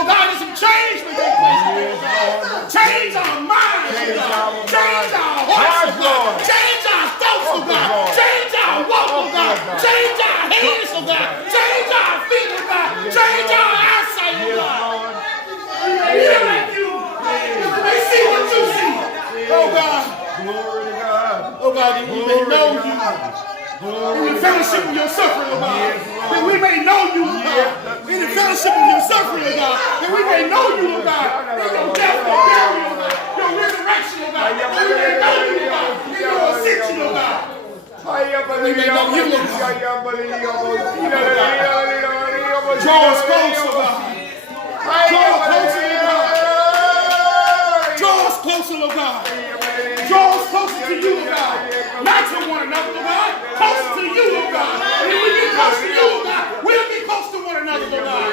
Oh God, there's some change we take place today, oh God. Change our minds, oh God. Change our hearts, oh God. Change our thoughts, oh God. Change our walk, oh God. Change our hands, oh God. Change our feet, oh God. Change our eyesight, oh God. Hear like you. They see what you see. Oh God. Glory to God. Oh God, that we may know you. In the fellowship of your suffering, oh God. That we may know you, oh God. In the fellowship of your suffering, oh God. That we may know you, oh God. In your death, your burial, oh God. Your resurrection, oh God. That we may know you, oh God. In your ascension, oh God. We may know you, oh God. Draw us close, oh God. Draw us closer, oh God. Draw us closer, oh God. Draw us closer to you, oh God. Not to one another, oh God. Close to you, oh God. And when we get close to you, oh God, we'll get close to one another, oh God.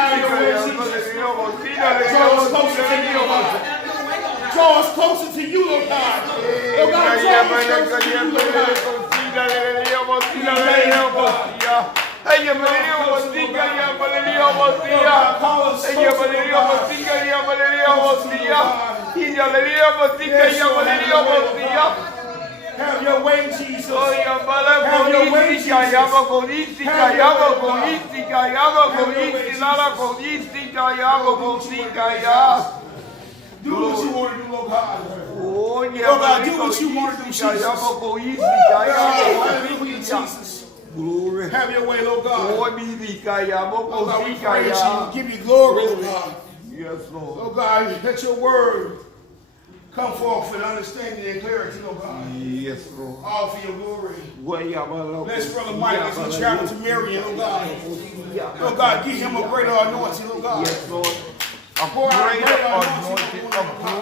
Have your way, Jesus. Draw us closer to you, oh God. Draw us closer to you, oh God. Oh God, draw us closer to you, oh God. Have your way, Jesus. Have your way, Jesus. Do what you want to do, oh God. Oh God, do what you want to do, Jesus. Hallelujah, Jesus. Glory. Have your way, Lord God. Oh God, we praise you. Give you glory, Lord God. Yes, Lord. Oh God, let your word come forth with understanding and clarity, Lord God. Yes, Lord. All for your glory. Bless Brother Mike as he travel to Marion, oh God. Oh God, give him a greater anointing, oh God. Yes, Lord. A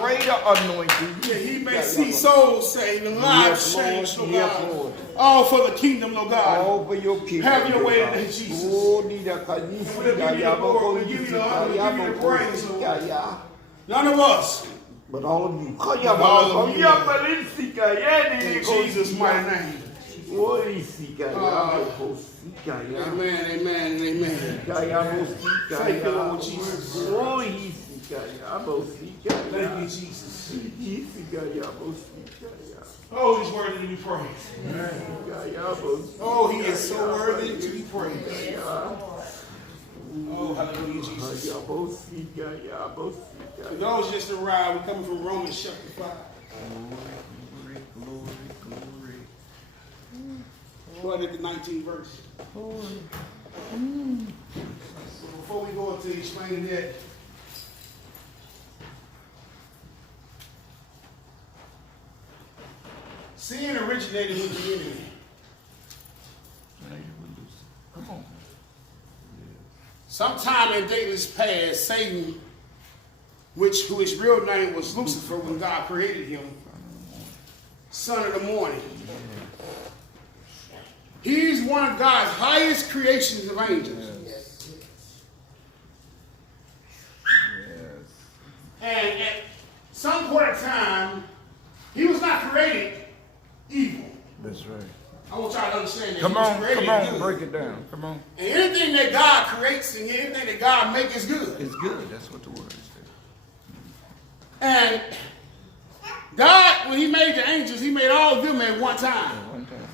greater anointing. Yeah, he may see souls saved and lives changed, oh God. All for the kingdom, oh God. All for your kingdom. Have your way in Jesus. We'll give you the glory. We'll give you the honor. We'll give you the praise, oh God. None of us. But all of you. All of you. In Jesus' mighty name. Amen, amen, and amen. Thank you, Lord Jesus. Thank you, Jesus. Oh, he's worthy to be praised. Oh, he is so worthy to be praised. Oh, hallelujah, Jesus. For those just arrived, we're coming from Romans chapter 5. Starting at the 19th verse. So before we go into explaining that, sin originated with the enemy. Come on. Sometime in days past, Satan, whose real name was Lucifer when God created him, son of the morning. He's one of God's highest creations of angels. Yes. And at some point in time, he was not created evil. That's right. I want y'all to understand that. Come on, good. break it down. Come on. And anything that God creates and anything that God makes is good. It's good. That's what the word says. And God, when he made the angels, he made all of them at one time. At one time.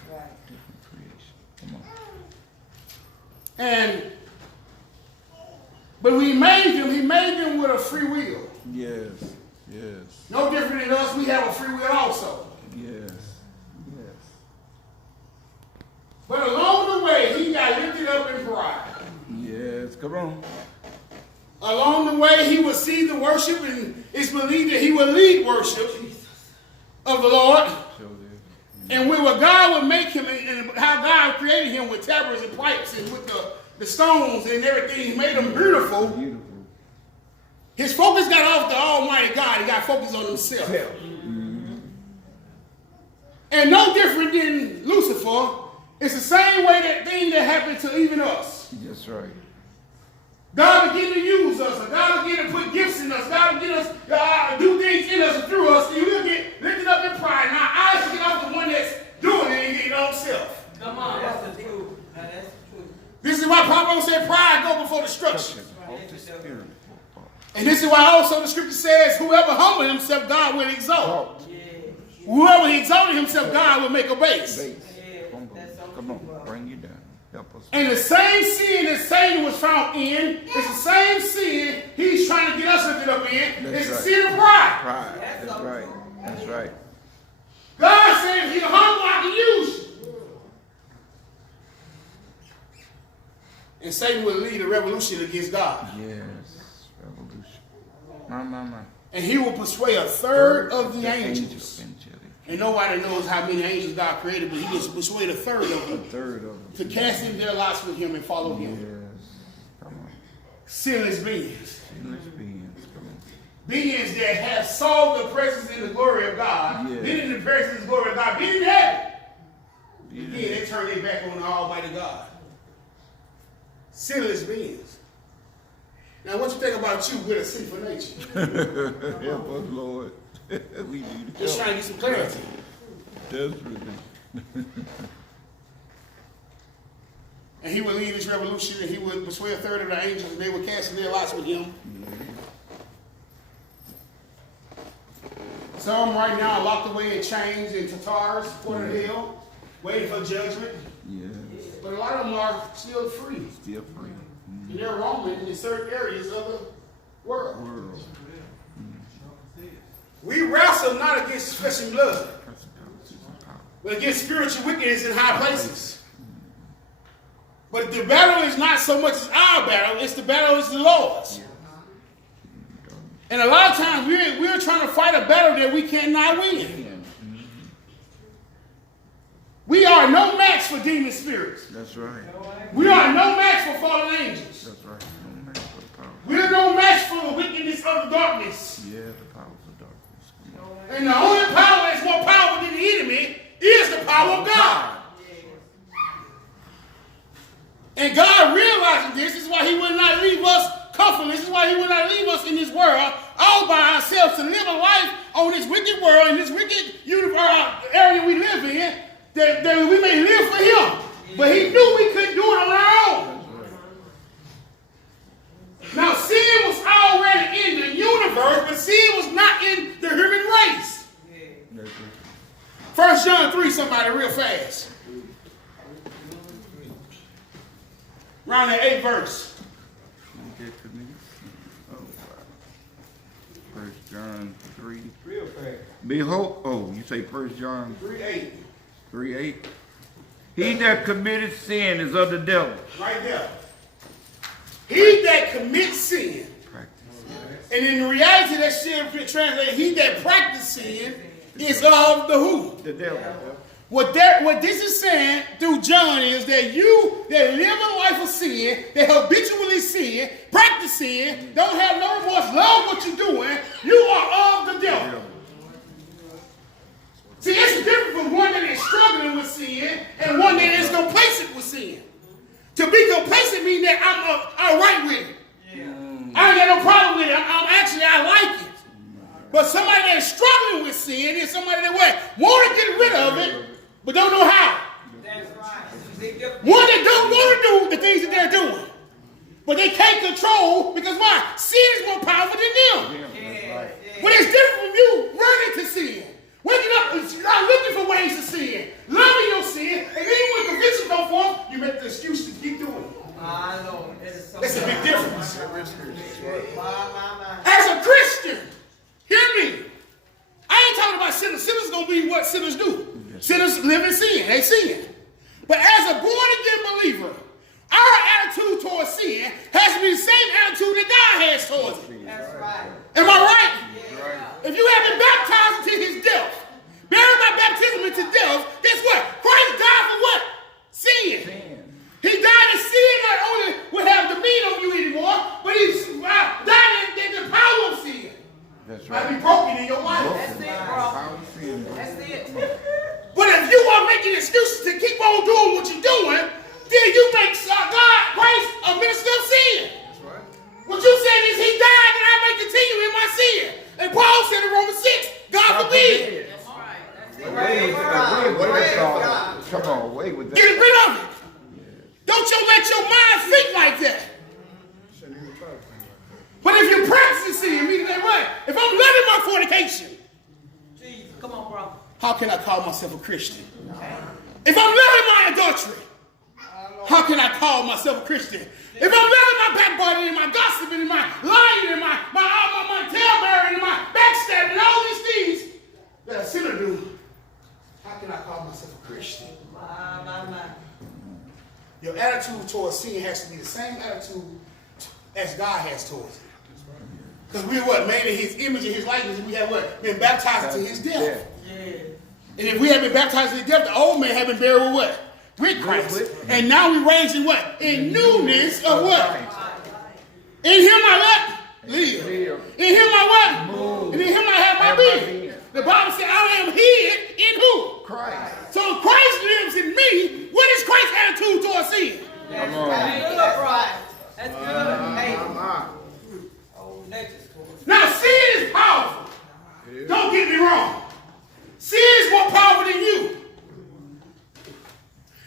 Different creation. Come on. But when he made them with a free will. Yes. No different than us, we have a free will also. Yes. But along the way, he got lifted up in pride. Yes, come on. Along the way, he would see the worship, and it's believed that he would lead worship of the Lord. And when God would make him, and how God created him with tabrets and pipes and with the stones and everything, he made him beautiful. His focus got off the Almighty God. He got focused on himself. And no different than Lucifer, it's the same way that thing that happened to even us. That's right. God will get to use us, or God will get to put gifts in us. God will get us do things in us and through us, and we'll get lifted up in pride. And our eyes will get off the one that's doing it and getting on himself. Come on, that's the truth. That's the truth. This is why Proverbs said pride go before destruction. Exalted spirit. And this is why also the scripture says, whoever humbled himself, God will exalt. Whoever exalted himself, God will make a base. Come on, bring you down. Help us. And the same sin that Satan was found in is the same sin he's trying to get us lifted up in. It's the sin of pride. Pride. That's right. That's right. God said if you're humble, I can use you. And Satan will lead a revolution against God. Yes. Revolution. My. And he will persuade a third of the angels. Angelic. And nobody knows how many angels God created, but he just persuade a third of them. A third of them. To cast in their lots with him and follow him. Yes. Come on. Sinless beings. Sinless beings. Come on. Beings that have saw the presence and the glory of God. Yes. Been in the presence and the glory of God. Been in heaven. Yes. Again, they turn their back on the Almighty God. Sinless beings. Now, what you think about you with a sinful nature? Help us, Lord. We need Just help. trying to get some clarity. Desperately. And he would lead this revolution, and he would persuade a third of the angels, and they would cast in their lots with him. Some right now are locked away in chains and tatars, put in hell, waiting for judgment. Yes. But a lot of them are still free. Still free. And they're roaming in certain areas of the world. World. We wrestle not against flesh and blood, Principalities and power. but against spiritual wickedness in high places. But the battle is not so much as our battle, it's the battle is the Lord's. And a lot of times we're trying to fight a battle that we cannot win. We are no match for demon spirits. That's right. We are no match for fallen angels. That's right. No man for the power. We're no match for the wickedness of the darkness. Yeah, the powers of darkness. Come on. And the only power that's more powerful than the enemy is the power of God. And God realizing this is why he would not leave us comfortless. This is why he would not leave us in this world all by ourselves to live a life on this wicked world, in this wicked area we live in, that we may live for him. But he knew we couldn't do it on our own. Now, sin was already in the universe, but sin was not in the human race. 1 John 3, somebody, real fast. Around the 8th verse. Oh, wow. 1 John 3. Real fast. Behold, oh, you say 1 John 3:8. 3:8. He that committed sin is of the devil. Right there. He that commits sin. Practice. And in reality, that sin translated, he that practices sin is of the who? The devil. What this is saying through John is that you that live a life of sin, that habitually sin, practice sin, don't have no remorse, love what you're doing, you are of the devil. See, it's different from one that is struggling with sin and one that is complacent with sin. To be complacent means that I'm all right with it. I ain't got no problem with it. I like it. But somebody that is struggling with sin is somebody that want to get rid of it, but don't know how. That's right. One that don't want to do the things that they're doing, but they can't control because why? Sin is more powerful than them. But it's different from you running to sin. Waking up and looking for ways to sin, loving your sin, and even when conviction comes forth, you make the excuse to keep doing it. I know. That's a big difference. My. As a Christian, hear me. I ain't talking about sinners. Sinners gonna be what sinners do. Sinners live in sin. They sin. But as a born-again believer, our attitude towards sin has to be the same attitude that God has towards it. That's right. Am I right? Yeah. If you have been baptized into his death, buried by baptism into death, guess what? Christ died for what? Sin. He died in sin, not only would have dominion on you anymore, but he died in the power of sin. That's Might be right. broken in your life. That's it, bro. Power of sin, bro. That's it. But if you are making excuses to keep on doing what you're doing, then you make God, Christ, a minister of sin. That's right. What you saying is he died and I may continue in my sin. And Paul said in Romans 6, God forbid. That's right. That's it. Away with that. Away with that. Come on, away with that. Get rid of it. Don't you let your mind think like that. fornication. Jesus, come on, brother. How can I call myself a Christian? If I'm living my adultery, how can I call myself a Christian? If I'm living my backbiting and my gossiping and my lying and my tailbearing and my backstabbing and all these things that a sinner do, how can I call myself a Christian? My. Your attitude towards sin has to be the same attitude as God has towards it. Because we're what? Made in his image and his likeness, and we have what? Been baptized into his death. Yeah. And if we have been baptized into his death, the old man have been buried with what? With Christ. And now we raised in what? In newness of what? In him I what? Live. In him I what? Move. And in him I have my being. The Bible said I am hid in who? Christ. So Christ lives in me. What is Christ's attitude towards sin? That's good, right. That's good. Hey. Oh, nature's cool. Now sin is powerful. Don't get me wrong. Sin is more powerful than you.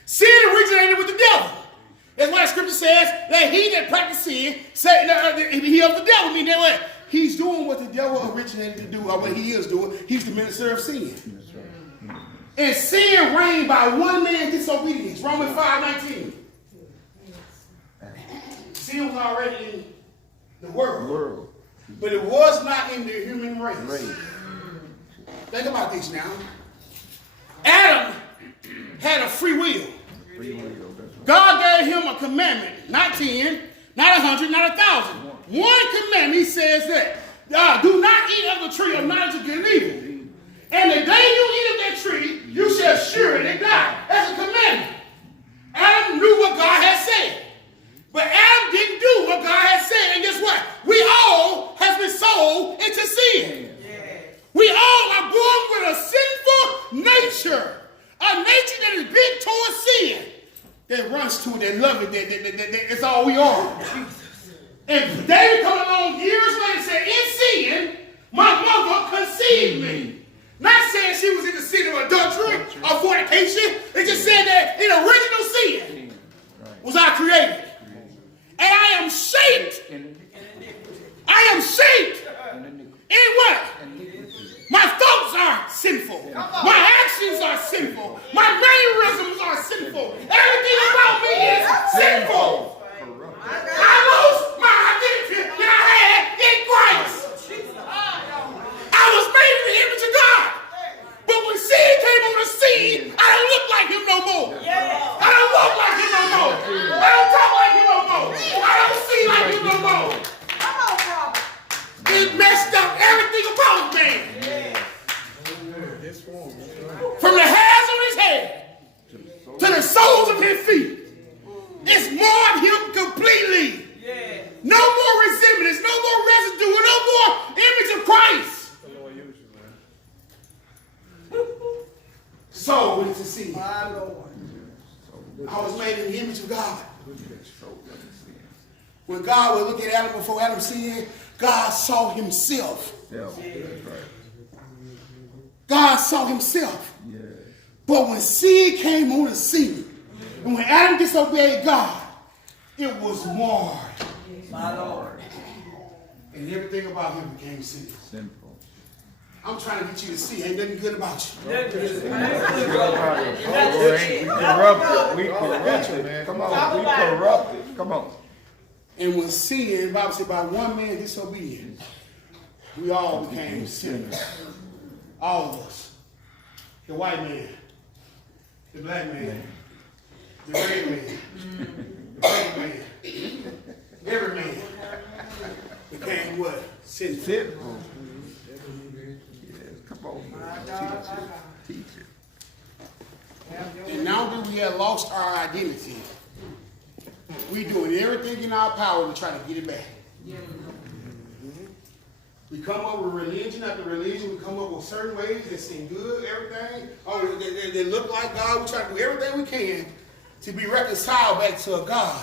Sin originated with the devil. That's why the scripture says that he that practices sin, he of the devil. Meaning that what? He's doing what the devil originated to do, or what he is doing. He's the minister of sin. And sin reigned by one man's disobedience. Romans 5:19. Sin was already in the world. But it was not in the human race. Think about this now. Adam had a free will. God gave him a commandment, not 10, not 100, not 1,000. One commandment, he says that, do not eat of the tree of knowledge of good and evil. And the day you eat of that tree, you shall surely die. That's a commandment. Adam knew what God had said. But Adam didn't do what God had said. And guess what? We all have been sold into sin. We all are born with a sinful nature. A nature that is bent towards sin. That runs to it, that love it, that's all we are. And David come along years later and said, in sin, my mother conceived me. Not saying she was in the sin of adultery or fornication. It just said that in original sin was I created. And I am shaped. I am shaped. In what? My thoughts are sinful. My actions are sinful. My mannerisms are sinful. Everything about me is sinful. I lost my identity that I had in Christ. I was made in the image of God. But when sin came on the scene, I don't look like him no more. I don't walk like him no more. I don't talk like him no more. I don't see like him no more. It messed up everything about man. From the hairs on his head to the soles of his feet. It's marred him completely. No more resemblance, no more residue, no more image of Christ. So into sin. I was made in the image of God. When God would look at Adam before Adam sinned, God saw himself. God saw himself. But when sin came on the scene, and when Adam disobeyed God, it was marred. My Lord. And everything about him became sin. Simple. I'm trying to get you to see. Ain't nothing good about you. We corrupted. Come on. We corrupted. Come on. And when sin, the Bible said, by one man's disobedience, we all became sinners. All of us. The white man, the black man, the red man, the white man, every man became what? Sinful. Simple. Yes, come on, man. Teach it. And now that we have lost our identity, we doing everything in our power to try to get it back. We come up with religion after religion. We come up with certain ways that seem good, everything. Oh, they look like God. We try to do everything we can to be reconciled back to a God.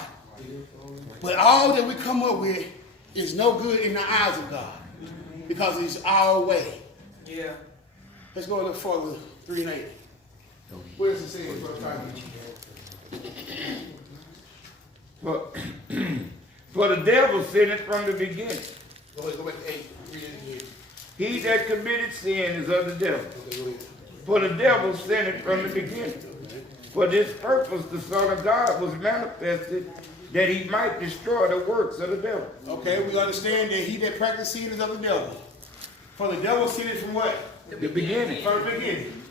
But all that we come up with is no good in the eyes of God because it's our way. Yeah. Let's go a little further. 3:8. Where does it say in verse 5? For the devil sinned from the beginning. Go back to 8. Read it again. He that committed sin is of the devil. For the devil sinned from the beginning. For this purpose the Son of God was manifested, that he might destroy the works of the devil. Okay, we understand that he that practices sin is of the devil. For the devil sinned from what? The beginning. From the beginning.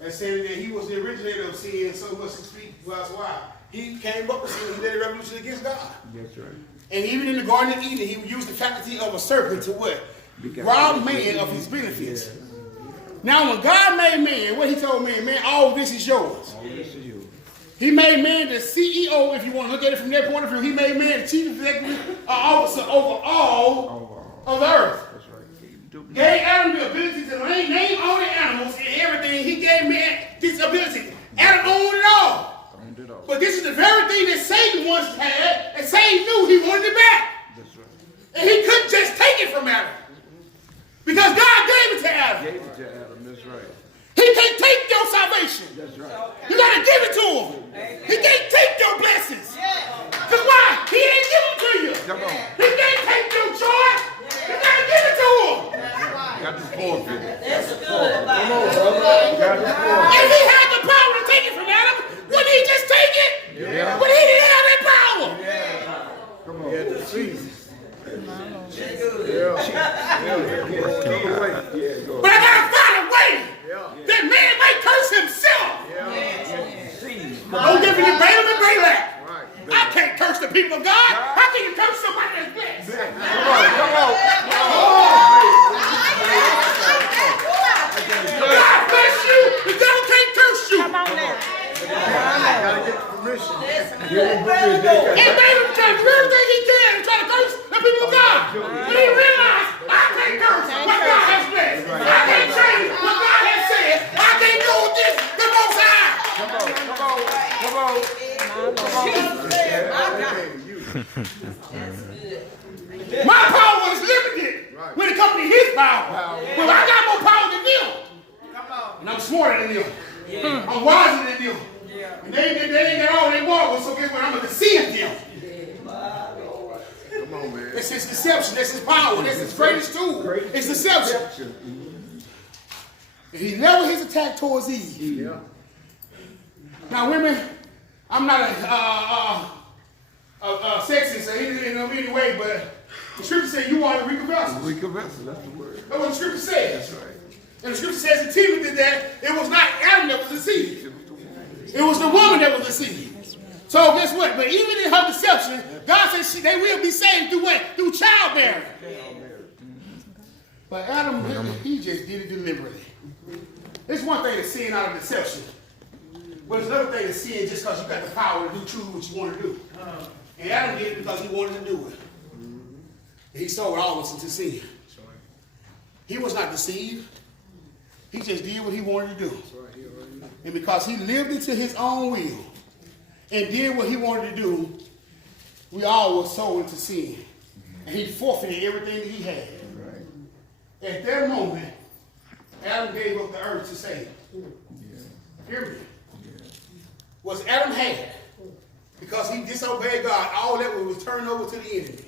That saying that he was the originator of sin, so much to speak to us why. He came up with sin, he led a revolution against God. That's right. And even in the Garden of Eden, he used the faculty of a serpent to what? Rob man of his benefits. Now when God made man, what he told man, man, all this is yours. All this is yours. He made man the CEO, if you want to look at it from that point of view. He made man the chief executive officer over all of the earth. That's right. Gave Adam the ability to name all the animals and everything. He gave man this ability. Adam owned it all. But this is the very thing that Satan once had, and Satan knew he wanted it back. That's right. And he couldn't just take it from Adam. Because God gave it to Adam. Gave it to Adam, that's right. He can't take your salvation. That's right. You got to give it to him. He can't take your blessings. Because why? He didn't give them to you. Come on. He can't take your joy. You got to give it to him. Got to forfeit it. That's good. Come on, brother. Got to forfeit If he had the power to take it from Adam, wouldn't he just take it? Yeah. But he didn't have that power. Come on. Yeah, the season. But I got to find a way that man might curse himself. No different than Balaam and Balak. I can't curse the people of God. How can you curse somebody that's blessed? Come on. God bless you. The devil can't curse you. Come on now. Gotta get permission. And Balaam tried to do everything he can to try to curse the people of God. But he realized, I can't curse what God has blessed. I can't change what God has said. I can't do this the Most High. My power is limited when it comes to his power. But I got more power than them. And I'm smarter than them. I'm wiser than them. And they ain't got all they want, so guess what? I'm going to deceive them. Come on, man. It's his deception. That's his power. That's his greatest tool. It's deception. And he leveled his attack towards Eve. Yeah. Now, women, I'm not a sexist in any way, but the scripture says you are the weaker vessels. Weaker vessel, that's the word. That's what the scripture says. That's right. And the scripture says in Timothy that it was not Adam that was deceived. It was the woman that was deceived. So guess what? But even in her deception, God says they will be saved through what? Through childbearing. But Adam, he just did it deliberately. It's one thing to sin out of deception. But it's another thing to sin just because you got the power to do truly what you want to do. And Adam did it because he wanted to do it. And he sold all of us into sin. He was not deceived. He just did what he wanted to do. And because he lived into his own will and did what he wanted to do, we all were sold into sin. And he forfeited everything that he had. At that moment, Adam gave up the earth to save. Hear me? Was Adam had, because he disobeyed God, all that was turned over to the enemy.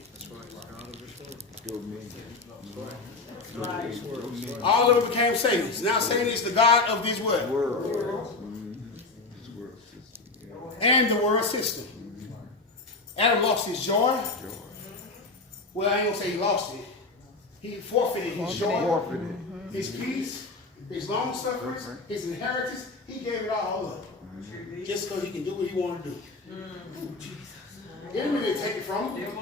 All of it became Satan's. Now Satan is the God of this what? World. And the world system. Adam lost his joy. Well, I ain't gonna say he lost it. He forfeited his joy, his peace, his long suffering, his inheritance. He gave it all up. Just because he can do what he wanted to do. The enemy didn't take it from him.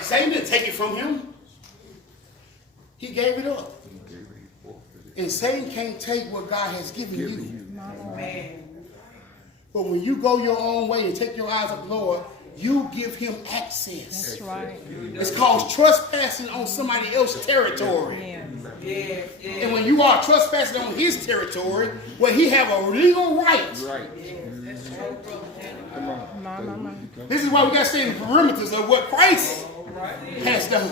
Satan didn't take it from him. He gave it up. And Satan can't take what God has given you. But when you go your own way and take your eyes off the Lord, you give him access. That's right. It's called trespassing on somebody else's territory. And when you are trespassing on his territory, where he have a legal right. This is why we got to stay in the perimeters of what Christ has done.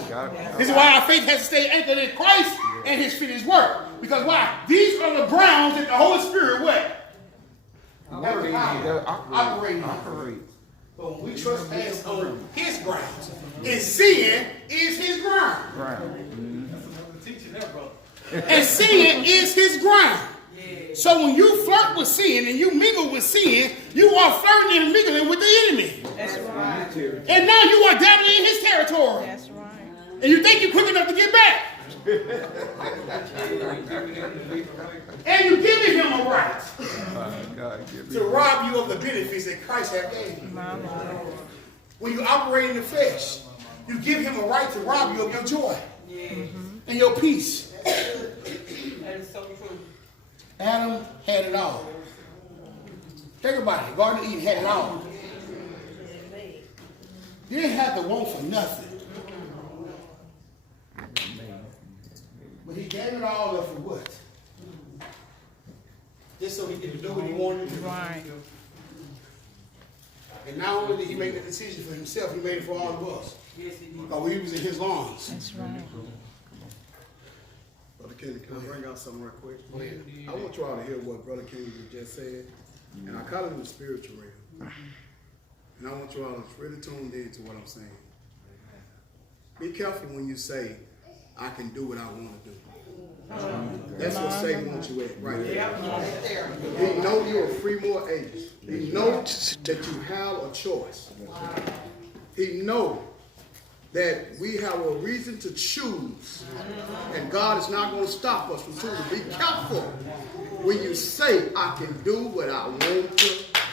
This is why our faith has to stay anchored in Christ and his finished work. Because why? These are the grounds that the Holy Spirit what? Operating. But when we trespass on his grounds, and sin is his ground. And sin is his ground. So when you flirt with sin and you mingle with sin, you are flirting and mingling with the enemy. That's right. And now you are dabbling in his territory. That's right. And you think you're quick enough to get back. And you giving him a right to rob you of the benefits that Christ has gave you. When you operate in the flesh, you give him a right to rob you of your joy and your peace. That is so true. Adam had it all. Think about it. Garden of Eden had it all. You didn't have to want for nothing. But he gave it all up for what? Just so he could do what he wanted to do. Right. And not only did he make the decision for himself, he made it for all of us. Yes, he did. Because we was in his lungs. That's right. Brother Kenny, can I bring out something real quick? Go ahead. I want you all to hear what Brother Kenny just said, and I call it in the spiritual realm. And I want you all to really tune in to what I'm saying. Be careful when you say, I can do what I want to do. That's what Satan wants you at, right there. He know you're a free moral agent. He knows that you have a choice. He knows that we have a reason to choose. And God is not going to stop us from choosing. Be careful when you say, I can do what I want to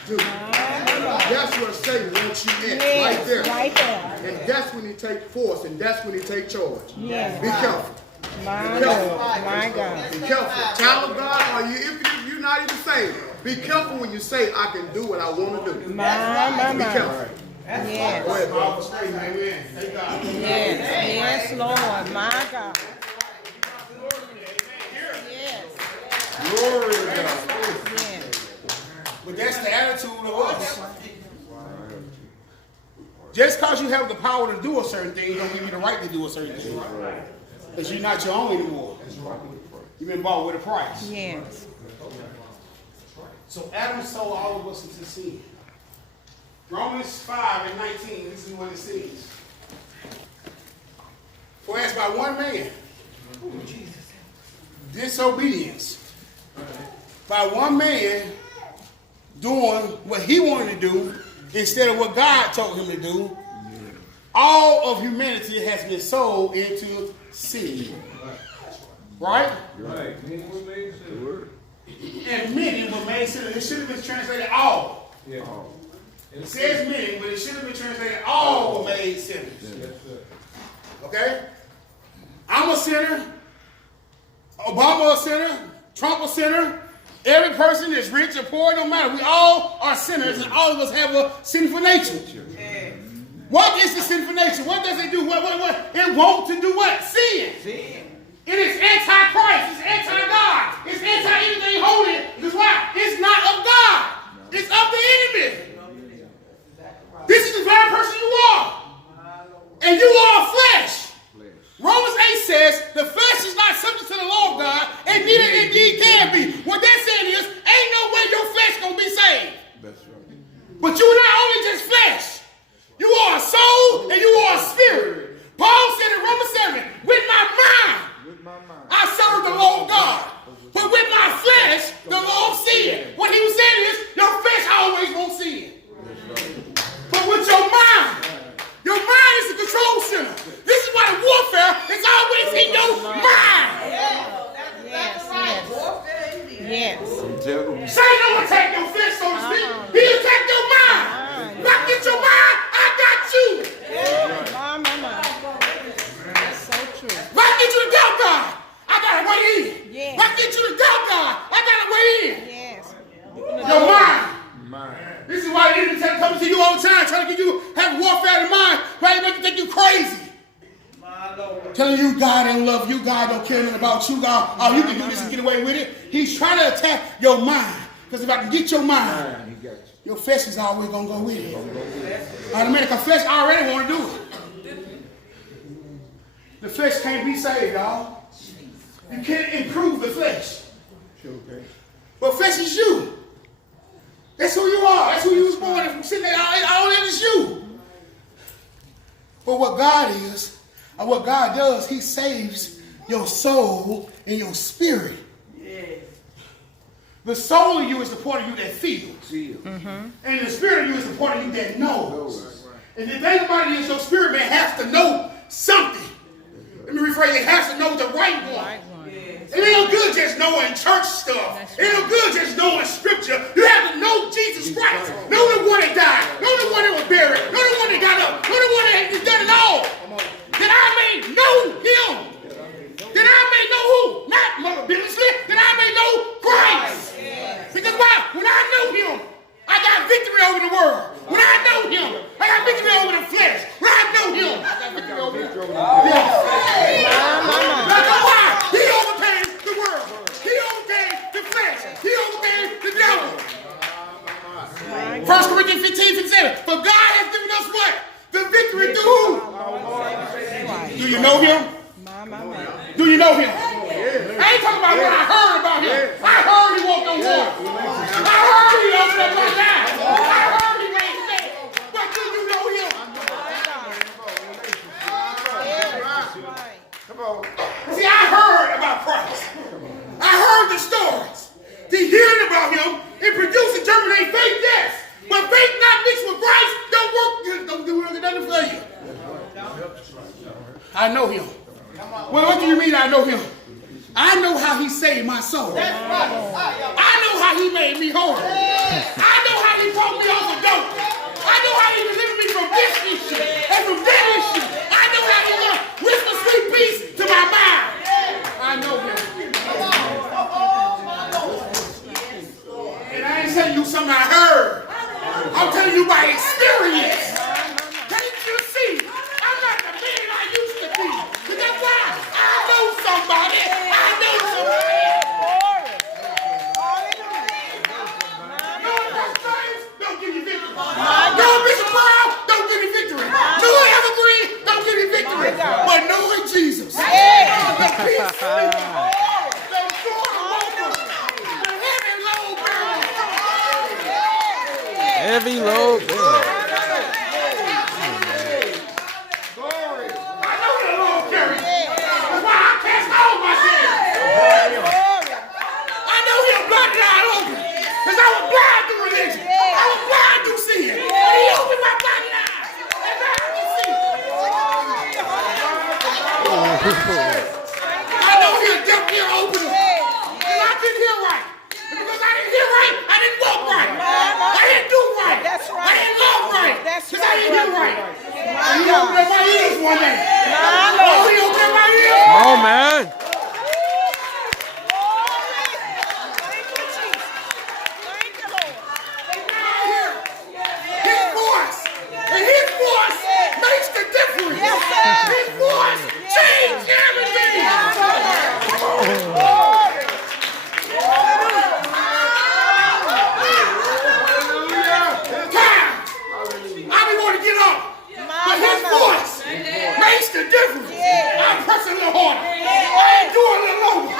do. That's what Satan wants you at, right there. Right there. And that's when he take force, and that's when he take charge. Yes. Be careful. My Be Lord. careful. My God. Be careful. Child of God, or you, if you're not even saved, be careful when you say, I can do what I want to do. Be careful. Yes. Go ahead, bro. Amen. Thank God. Yes. Yes, Lord. My God. Yes. Glory to God. Yes. But that's the attitude of us. Just because you have the power to do a certain thing, don't give you the right to do a certain thing. Because you're not your own anymore. You've been bought with a price. Yes. So Adam sold all of us into sin. Romans 5:19, this is what it says. For as by one man, disobedience, by one man doing what he wanted to do instead of what God told him to do, all of humanity has been sold into sin. Right? Right. And many were made sinners. It should have been translated all. Yeah. It says many, but it should have been translated all were made sinners. Okay? I'm a sinner. Obama a sinner. Trump a sinner. Every person that's rich or poor, no matter. We all are sinners, and all of us have a sinful nature. What is the sinful nature? What does it do? What? It wants to do what? Sin. It is anti-Christ. It's anti-God. It's anti-anything holy. Because why? It's not of God. It's of the enemy. This is the very person you are. And you are flesh. Romans 8 says the flesh is not subject to the law of God, and neither indeed can be. What that's saying is, ain't no way your flesh gonna be saved. That's right. But you are not only just flesh. You are a soul and you are a spirit. Paul said in Romans 7, with my mind, I serve the law of God. But with my flesh, the law of sin. What he was saying is, your flesh always won't sin. But with your mind is the control center. This is why the warfare is always in your mind. Yes. Yes. Satan don't attack your flesh, so to speak. He attack your mind. If I get your mind, I got you. My. That's so true. If I get you to doubt God, I gotta weigh in. Yes. If I get you to doubt God, I gotta weigh in. Yes. Your mind. This is why the enemy comes to you all the time, trying to get you have warfare in mind, trying to make you think you crazy. Telling you God don't love you, God don't care nothing about you, God, oh, you can do this and get away with it. He's trying to attack your mind. Because if I can get your mind, your flesh is always going to go with it. Automatic, flesh already want to do it. The flesh can't be saved, y'all. You can't improve the flesh. But flesh is you. That's who you are. That's who you was born from. Sitting there, all that is But what God is, and what God does, he saves your soul and your spirit. The soul of you is the part of you that feels. And the spirit of you is the part of you that knows. And the thing about it is your spirit man has to know something. Let me rephrase, it has to know the right one. It ain't no good just knowing church stuff. It ain't no good just knowing scripture. You have to know Jesus Christ. Know the one that died. Know the one that was buried. Know the one that got up. Know the one that has done it all. That I may know him. That I may know who? Not Mother Billingsley. That I may know Christ. Because why? When I know him, I got victory over the world. When I know him, I got victory over the flesh. When I know him, I got victory over the devil. That's why he overcame the world. He overcame the flesh. He overcame the devil. 1 Corinthians 15:57. For God has given us what? The victory through who? Do you know him? Do you know him? I ain't talking about what I heard about him. I heard he walked on water. I heard he opened up my eyes. I heard he raised dead. But do you know him? Come on. See, I heard about Christ. I heard the stories. The hearing about him, it produced and germinate faith, yes. But faith not mixed with Christ don't work. Don't do nothing for you. I know him. Well, what do you mean I know him? I know how he saved my soul. I know how he made me whole. I know how he brought me off the dope. I know how he delivered me from this issue and from that issue. I know how he whispered sweet peace to my mind. I know him. And I ain't telling you something I heard. I'm telling you by experience. Can't you see? I'm not the man I used to be. But that's why I know somebody. I know somebody. No, Pastor James, don't give you victory. No, Bishop Brown, don't give you victory. No, Evergreen, don't give you victory. But knowing Jesus. The peace sleeper. The joy walker. The heavy load bearer. Heavy load. I know he'll deaf ear opener. And I didn't hear right. And because I didn't hear right, I didn't walk right. I didn't do right. I didn't love right. Because I didn't hear right. And he opened up my ears one day. Oh, he opened up my ears. Oh, man. His voice. And his voice makes the difference. His voice changed everything. I didn't want to get up. But his voice makes the difference. I'm pressing a little harder. I ain't doing a little longer. I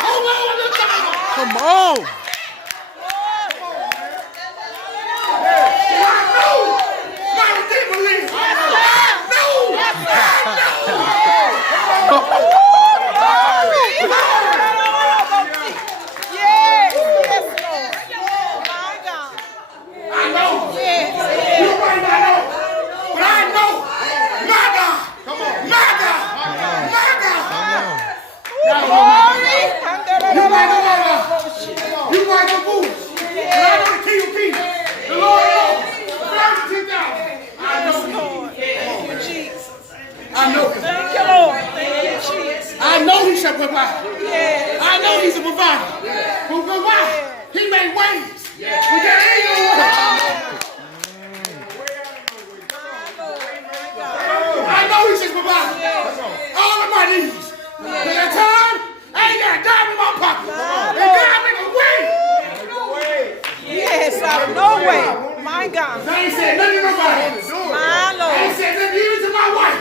hold on a little longer. Come on. I know my Redeemer lives. I know. You might not know. But I know. My God. Come on. My God. My God. You might know my God. You might know Buddha. But I know the King of Kings. The Lord knows. 30,000. I know him. I know him. Thank you, Lord. Thank you, Jesus. I know he shall provide. Yes. I know he's a provider. But why? He made ways. But there ain't no way. I know he should provide. All of my needs. But at time, I ain't got a dime in my pocket. And God make a way. Yes, out of no way. My God. I ain't said nothing to nobody. My I Lord. ain't said nothing even to my wife.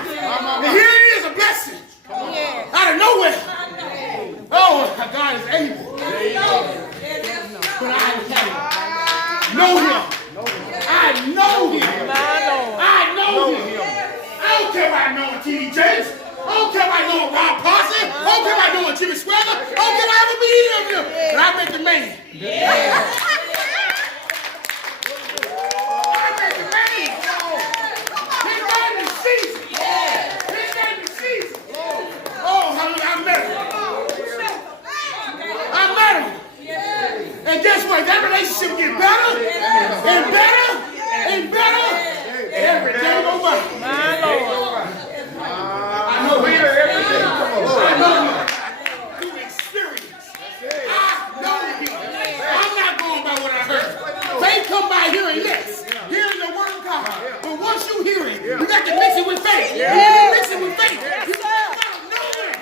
And here it is, a blessing. Yes. Out of nowhere. Oh, God is able. But I know him. I know him. My Lord. I know him. I don't care what about knowing T.D. Jakes. I don't care about knowing Ron Parson. I don't care about knowing Jimmy Swagger. I don't care about ever be either of them. But I met the man. I met the man. His name is Jesus. His name is Jesus. Oh, hallelujah, I met him. I met him. And guess what? That relationship get better and better and better every day go by. I know him. I know him. Through experience. I know him. I'm not going by what I heard. Faith come by hearing, yes. Hearing the word of God. But once you hear it, you got to mix it with faith. You got to mix it with faith. You got to know it.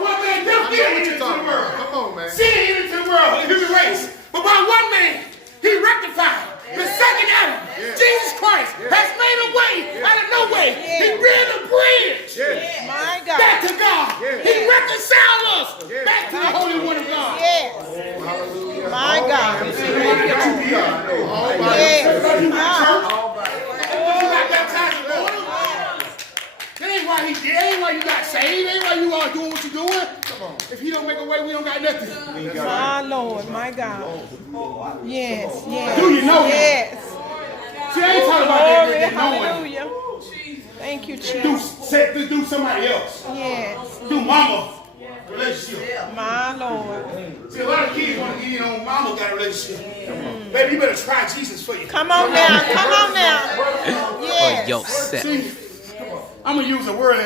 One man never did into the world. Come on, man. Sin into the world, the human race. But by one man, he rectified. The second Adam, Jesus Christ, has made a way out of no way. He ran a bridge My God. back to God. He reconciled us back to the Holy One of God. Yes. My God. Everybody you got church, you got baptized in water. That ain't why he did. That ain't why you got saved. That ain't why you all doing what you're doing. If he don't make a way, we don't got nothing. My Lord. My God. Yes. Yes. Do you know him? Yes. See, I ain't talking about Glory. that knowing. Hallelujah. Thank you, Jesus. Do somebody else. Yes. Do mama relationship. My Lord. See, a lot of kids want to get in on mama got a relationship. Baby, you better try Jesus for you. Come on now. Come on now. For Yes. yourself. See, I'm going to use a word, a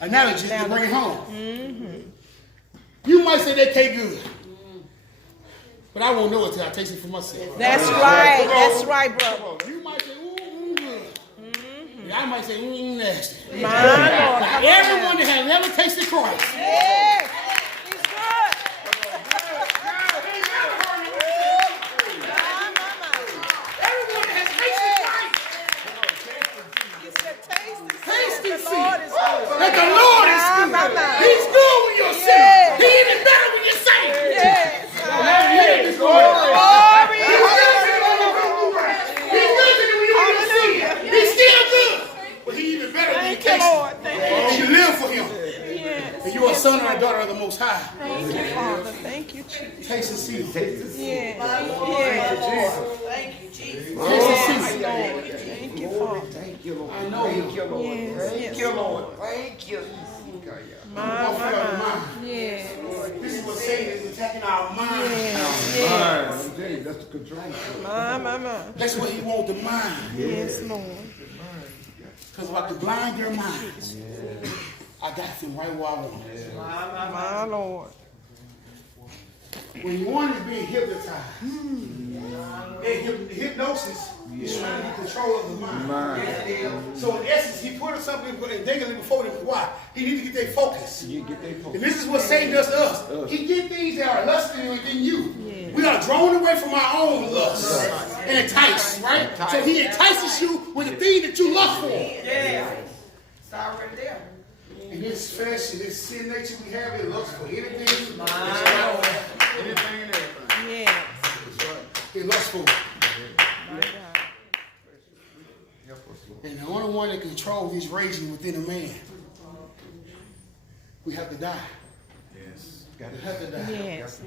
analogy to bring it home. You might say that cake good, but I won't know it till I taste it for myself. That's right. That's right, brother. You might say, good. Yeah, I might say, nasty. My Lord. Now, everyone that has never tasted Christ. Yes. He's good. Everyone that has tasted Christ. Taste and see that the Lord is good. He's good when you're sick. He's even better when you're saved. Yes. He's good when you're sin. He's still good. But he's even better when you taste it. You live for him. And you're a son or a daughter of the Most High. Thank you, Father. Thank you, Jesus. Taste and see. Yes. Yes. Taste and see. Thank you, Father. Thank you, Lord. I know him. Yes. Thank you, Lord. Thank you. My. Yes. This is what Satan is attacking our mind. Yes. That's the control. My. That's what he wants, the mind. Yes, Lord. Because if I could blind their minds, I got them right where I want them. My Lord. When one is being hypnotized, and hypnosis is trying to get control of the mind. So in essence, he put something daily before them. Why? He needs to get their focus. And this is what Satan does to us. He get things that are lustier than you. We are drawn away from our own lust and enticed, right? So he entices you with the thing that you lust for. It's already there. And this flesh and this sin nature we have, it looks for anything. Anything and everything. Yes. It lusts for. My God. And the only one that controls this raging within a man, we have to die. Yes. We have to die. Yes.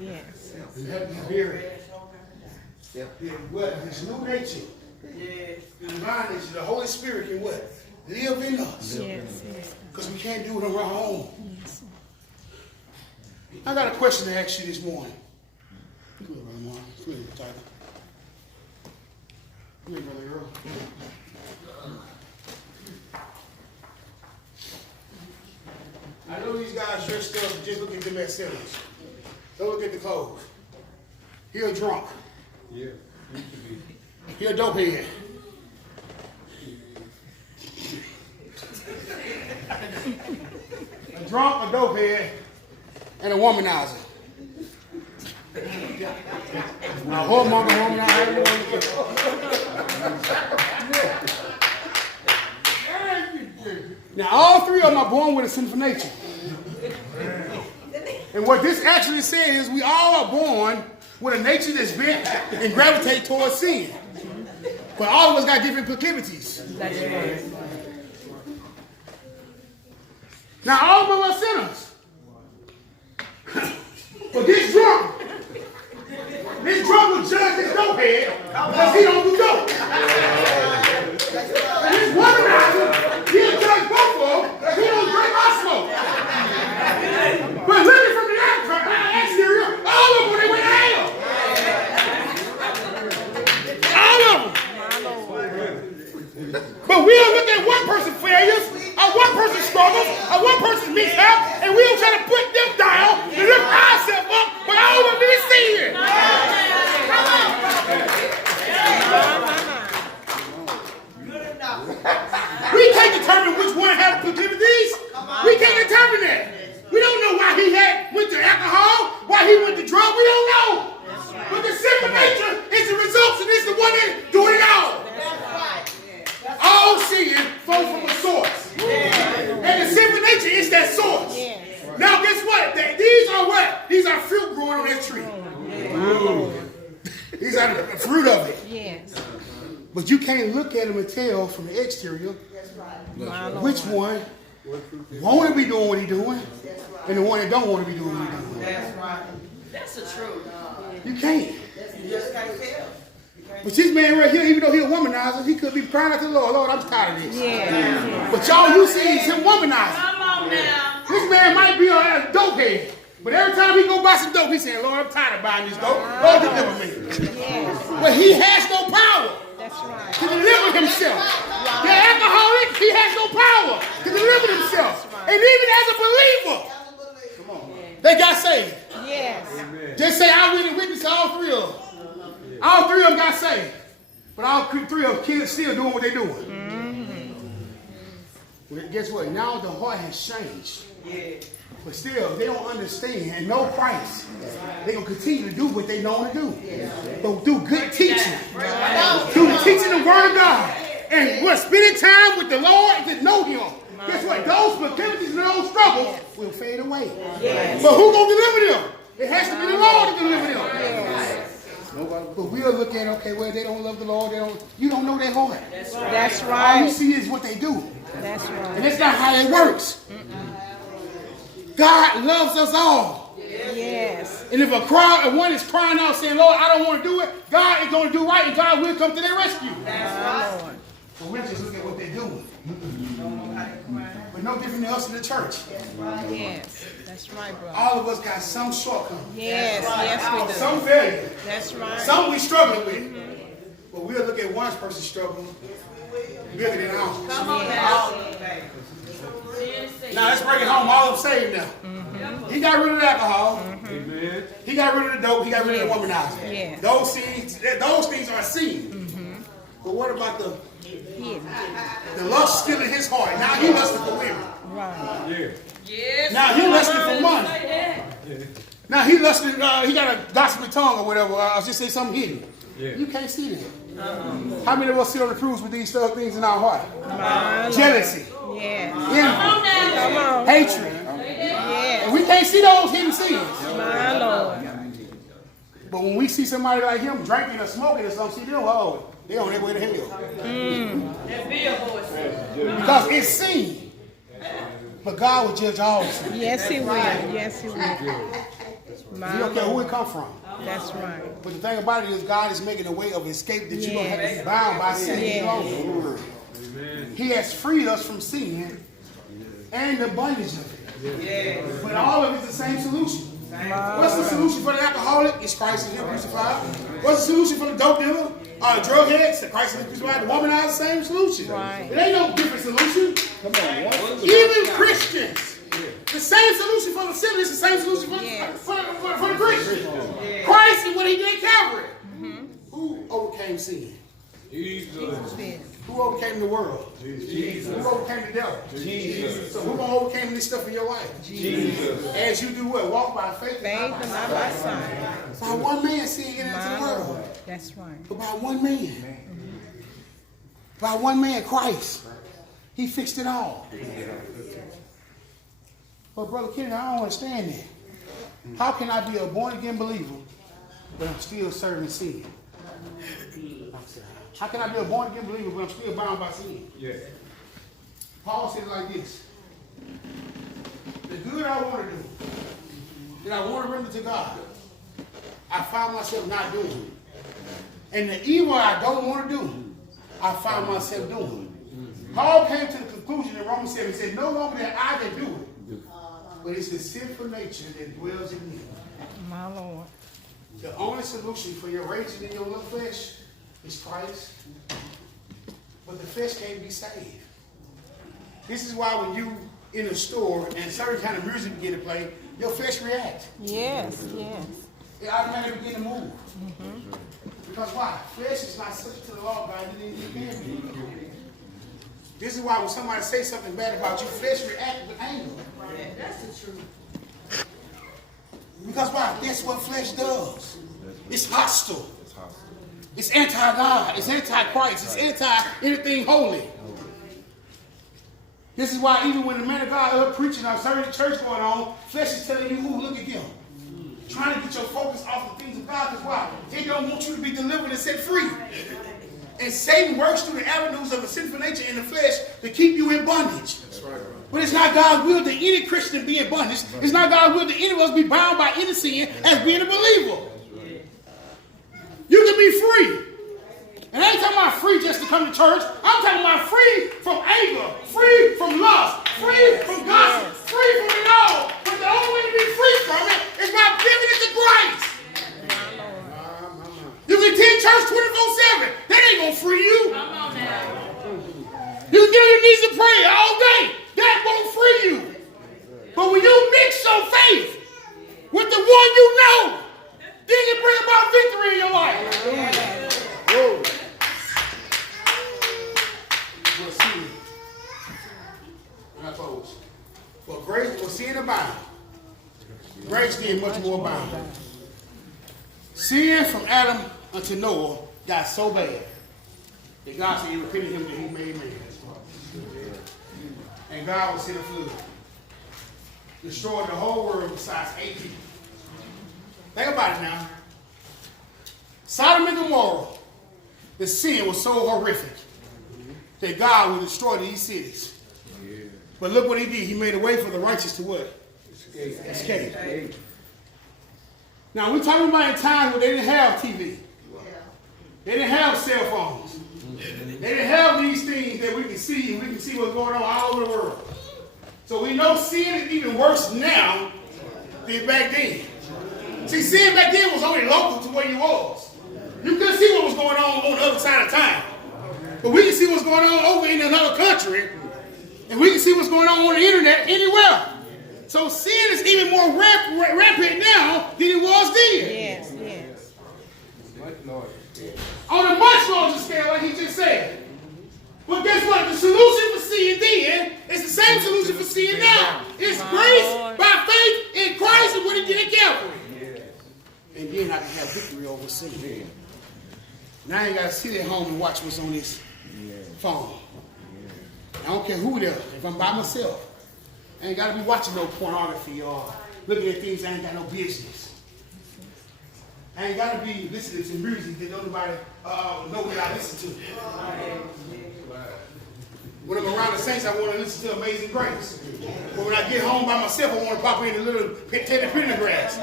We have to be buried. What? This new nature, the divine nature, the Holy Spirit can what? Live in us. Yes. Because we can't do it on our own. I got a question to ask you this morning. Come here, Brother Mark. Come here, Tyler. Come here, Brother Earl. I know these guys dressed up, but just look at them at ceilings. Don't look at the clothes. He a drunk. Yeah. He a dopehead. A drunk, a dopehead, and a womanizer. Now, whoremonger, womanizer, now, all three of them are born with a sinful nature. And what this actually says is we all are born with a nature that's bent and gravitate towards sin. But all of us got different proclivities. That's right. Now all of us sinners. But this drunk will judge this dopehead because he don't do dope. And this womanizer, he'll judge both of them because he don't drink or smoke. But looking from the exterior, all of them, they went to hell. All of them. But we'll look at one person's failures, or one person's struggles, or one person's mishap, and we'll try to put them down and lift ourselves up, but all of them didn't see it. Come on. We can't determine which one had proclivities. We can't determine that. We don't know why he went to alcohol, why he went to drugs. We don't know. But the simple nature is the results, and it's the one that's doing it all. All sin flows from a source. And the simple nature is that source. Now guess what? These are what? These are fruit growing on that tree. These are the fruit of it. Yes. But you can't look at them and tell from the exterior which one want to be doing what he's doing and the one that don't want to be doing what he's doing. That's right. That's the truth. You can't. You just can't tell. But this man right here, even though he's a womanizer, he could be crying out to the Lord, Lord, I'm tired of this. Yeah. But y'all, you see him womanizing. Come on now. This man might be a dope head, but every time he go buy some dope, he's saying, Lord, I'm tired of buying this dope. Lord, deliver me. Yes. But he has no power That's right. to deliver himself. The alcoholic, he has no power to deliver himself. And even as a believer, they got saved. Yes. Just say, I really witnessed all three of them. All three of them got saved. But all three of them kids still doing what they're doing. Well, guess what? Now the heart has changed. But still, they don't understand and know Christ. They're going to continue to do what they know to do. But do good teaching. Through the teaching of the Word of God. And we're spending time with the Lord to know Him. Guess what? Those proclivities and those struggles will fade away. But who's going to deliver them? It has to be the Lord to deliver them. But we'll look at, okay, well, they don't love the Lord. You don't know their heart. That's All you right. see is what they do. That's right. And that's not how it works. God loves us all. Yes. And if one is crying out saying, Lord, I don't want to do it, God is going to do right and God will come to their rescue. That's right. But we'll just look at what they're doing. But no different than us in the church. Yes. That's right, bro. All of us got some shortcomings. Yes. Yes, we do. Some failure. That's right. Some we struggling with. But we'll look at one person's struggle bigger than ours. Come on now. Now let's bring it home. All of them saved now. He got rid of the alcohol. He got rid of the dope. He got rid of the womanizer. Yes. Those things are sin. But what about the lust still in his heart? Now he lusting for women. Right. Now he lusting for money. Now he lusting. He got a gossiping tongue or whatever. I'll just say something hidden. You can't see that. How many of us sit on the cruise with these things in our heart? Jealousy, Yes. envy, Come on. hatred. Yes. And we can't see those hidden sins. My Lord. But when we see somebody like him drinking or smoking or something, see them, oh, they on their way to hell. Because it's sin. But God will judge all sin. Yes, He will. Yes, He will. You My don't care who Lord. it come from. That's right. But the thing about it is God is making a way of escape that you don't have to be bound by sin any longer. He has freed us from sin and the bondage of it. But all of it's the same solution. What's the solution for the alcoholic? It's Christ and Him crucified. What's the solution for the dope dealer? Drug heads? Christ and Him crucified. The womanizer, same solution. Right. It ain't no different solution. Even Christians. The same solution for the sinner is the same solution for the Christian. Christ and what He did at Calvary. Who overcame sin? Jesus did. Who overcame the world? Jesus. Who overcame the devil? Jesus. So who gonna overcome this stuff in your life? Jesus. As you do what? Walk by faith. Faith and not by sight. By one man sin get into My the world. Lord. That's right. But by one man. By one man, Christ. He fixed it all. But Brother Kennedy, I don't understand that. How can I be a born-again believer but I'm still serving sin. How can I be a born again believer but I'm still bound by sin? Yes. Paul said it like this. The good I want to do, that I want to render to God, I find myself not doing. And the evil I don't want to do, I find myself doing. Paul came to the conclusion in Romans 7, he said, no longer that I can do it, but it's the sinful nature that dwells in me. My Lord. The only solution for your raging in your little flesh is Christ. But the flesh can't be saved. This is why when you in a store and certain kind of music begin to play, your flesh reacts. Yes, yes. It automatically begin to move. Because why? Flesh is not subject to the law of God, it can be. This is why when somebody says something bad about you, flesh reacts with anger. That's the truth. Because why? That's what flesh does. It's hostile. It's anti-God. It's anti-Christ. It's anti-anything holy. This is why even when the man of God up preaching or certain church going on, flesh is telling you, ooh, look at them. Trying to get your focus off the things of God. Because why? They don't want you to be delivered and set free. And Satan works through the avenues of the sinful nature in the flesh to keep you in bondage. That's right. But it's not God's will that any Christian be in bondage. It's not God's will that any of us be bound by any sin as being a believer. You can be free. And I ain't talking about free just to come to church. I'm talking about free from anger, free from lust, free from gossip, free from it all. But the only way to be free from it is by giving it to Christ. You can attend church 24/7. That ain't gonna free you. Come on now. You can get on your knees and pray all day. That won't free you. But when you mix your faith with the one you know, then you bring about victory in your life. Whoa. Well, sin. Not folks. But grace was sin abound. Grace did much more abound. Sin from Adam unto Noah got so bad that God said he repented him that he made man. And God will send a flood. Destroyed the whole world besides 8 people. Think about it now. Sodom and Gomorrah, the sin was so horrific that God would destroy these cities. But look what he did. He made a way for the righteous to what? Escape. Now, we're talking about a time where they didn't have TV. They didn't have cell phones. They didn't have these things that we can see, and we can see what's going on all over the world. So we know sin is even worse now than back then. See, sin back then was only local to where you was. You couldn't see what was going on the other side of town. But we can see what's going on over in another country, and we can see what's going on the internet anywhere. So sin is even more rampant now than it was then. Yes, yes. On a much larger scale, like he just said. But guess what? The solution for sin then is the same solution for sin now. It's grace by faith in Christ and what he did at Calvary. And then I can have victory over sin. Now I ain't got to sit at home and watch what's on this phone. I don't care who there. If I'm by myself, I ain't got to be watching no pornography or looking at things I ain't got no business. I ain't got to be listening to music that nobody know that I listen to. When I'm around the saints, I want to listen to Amazing Grace. But when I get home by myself, I want to pop in a little Teddy Pendergrass.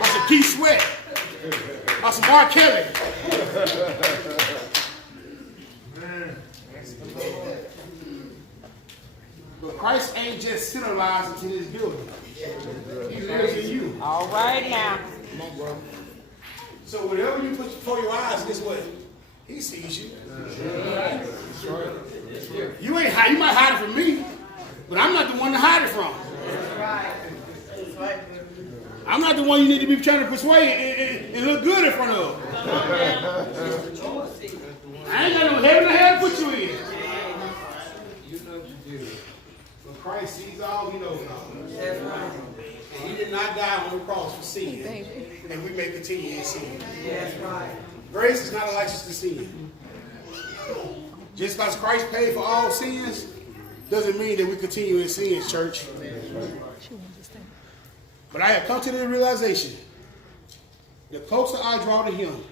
Or some Keith Sweat. Or some R. Kelly. But Christ ain't just centralized into this building. He lives in you. All right now. Come on, bro. So whatever you put before your eyes, guess what? He sees you. You ain't hide. You might hide it from me, but I'm not the one to hide it from. I'm not the one you need to be trying to persuade and look good in front of. I ain't got no heaven or hell to put you in. But Christ sees all, he knows all. And he did not die on the cross for sin. And we may continue in sin. Grace is not a license to sin. Just because Christ paid for all sins doesn't mean that we continue in sins, church. But I have come to the realization The closer I draw to him,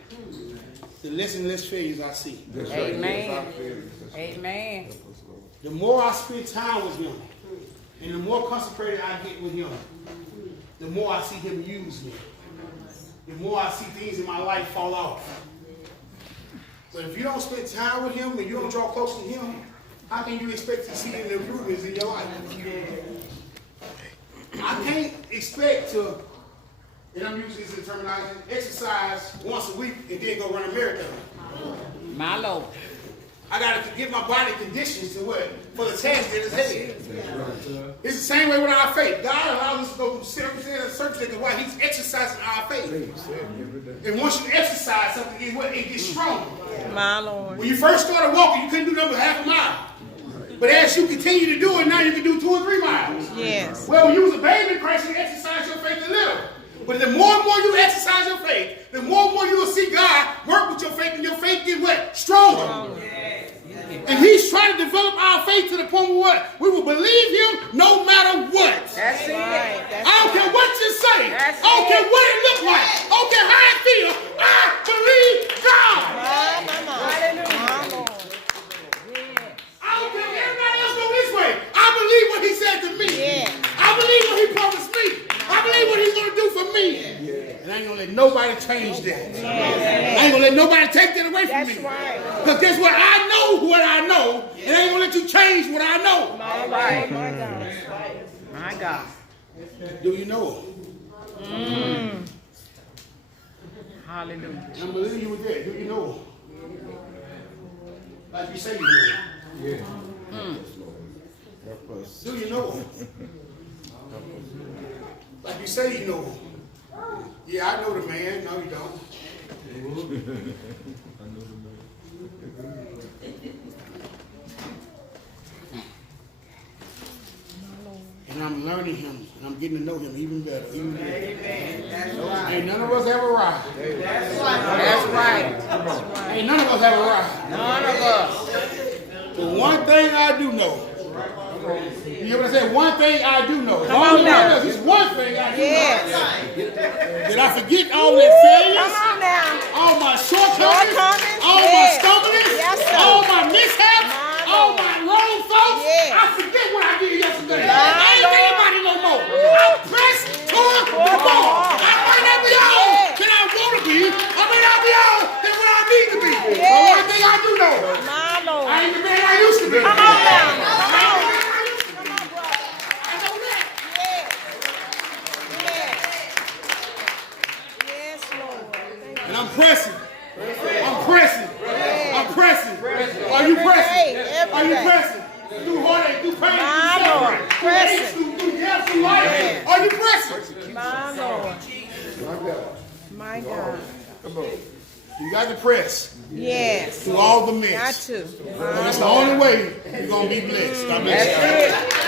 the less and less failures I see. Amen. Amen. The more I spend time with him, and the more consecrated I get with him, the more I see him use me. The more I see things in my life fall off. But if you don't spend time with him and you don't draw close to him, how can you expect to see any improvements in your life? I can't expect to, and I'm using this terminology, exercise once a week and then go run a marathon. My Lord. I got to get my body conditions to what? For the task that is ahead. It's the same way with our faith. God allows us to go through circumstances and circumstances while he's exercising our faith. And once you exercise something, it gets stronger. My Lord. When you first started walking, you couldn't do nothing but half a mile. But as you continue to do it, now you can do 2 or 3 miles. Yes. Well, when you was a baby in Christ, you exercise your faith a little. But the more and more you exercise your faith, the more and more you will see God work with your faith, and your faith get what? Stronger. And he's trying to develop our faith to the point where what? We will believe him no matter what. That's it. Right. I don't care what you say. I don't care what it look like. I don't care how it feels. I believe God. My Lord. I don't care if everybody else go this way. I believe what he said to me. Yeah. I believe what he promised me. I believe what he's going to do for me. And I ain't going to let nobody change that. I ain't going to let nobody take that away from me. That's right. Because guess what? I know what I know. And I ain't going to let you change what I know. My right. My God. My God. Do you know him? Hallelujah. And I'm believing you with that. Do you know him? Like you say you know him. Do you know him? Like you say you know him. Yeah, I know the man. No, you don't. And I'm learning him, and I'm getting to know him even better. Even better. Ain't none of us ever arrived. That's right. Ain't none of us ever arrived. None of us. But one thing I do know. You hear what I said? One thing I do know. Come on now. There's one thing I do Yes. know. Did I forget all that failures? Come on now. All my shortcomings? Shortcomings? All my Yes. stumblings? Yes, sir. All my mishaps? My All Lord. my wrong thoughts? Yes. I forget what I did yesterday. My I ain't Lord. anybody no more. I'm pressed toward the ball. I might not be all Yes. that I want to be. I may not be all that what I need to be. But Yes. one thing I do know, My Lord. I ain't the man I used to be. Come on now. Come I ain't on. the man I used to be. Come on, brother. I know that. Yes. Yes. Yes, Lord. Thank And I'm pressing. I'm pressing. I'm pressing. Are you pressing? Every Are you day. pressing? Through heartache, through pain, My through Lord. suffering, through Pressing. hate, through death, through life. Are you pressing? My Lord. My God. You got to press Yes. through all the Got mess. to. That's the only way you're going to be blessed. God bless you. That's it.